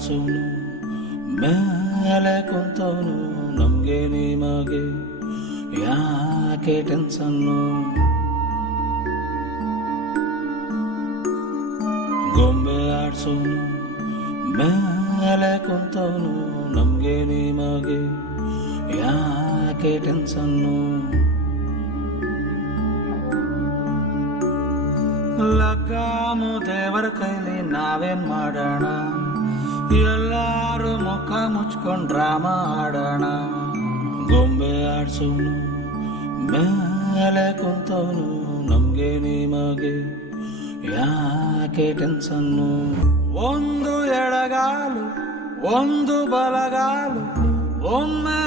ಆಡ್ಸೋನು ಮೇಲೆ ಕುಂತವನು ನಮ್ಗೆ ನಿಮಗೆ ಯಾಕೆ ಟೆನ್ಸನ್ನು ಗೊಂಬೆ ಆಡ್ಸೋನು ಮೇಲೆ ಕುಂತವನು ನಮ್ಗೆ ನಿಮಗೆ ಯಾಕೆ ಟೆನ್ಸನ್ನು ಲಗಾಮು ದೇವರ ಕೈಲಿ ನಾವೇನ್ ಮಾಡೋಣ ಎಲ್ಲಾರು ಮುಖ ಮುಚ್ಕೊಂಡ್ ಡ್ರಾಮ ಆಡೋಣ ಗೊಂಬೆ ಆಡ್ಸೋನು ಮೇಲೆ ಕುಂತವನು ನಮ್ಗೆ ನಿಮಗೆ ಯಾಕೆ ಟೆನ್ಸನ್ನು ಒಂದು ಎಡಗಾಲು ಒಂದು ಬಲಗಾಲು ಒಮ್ಮೆ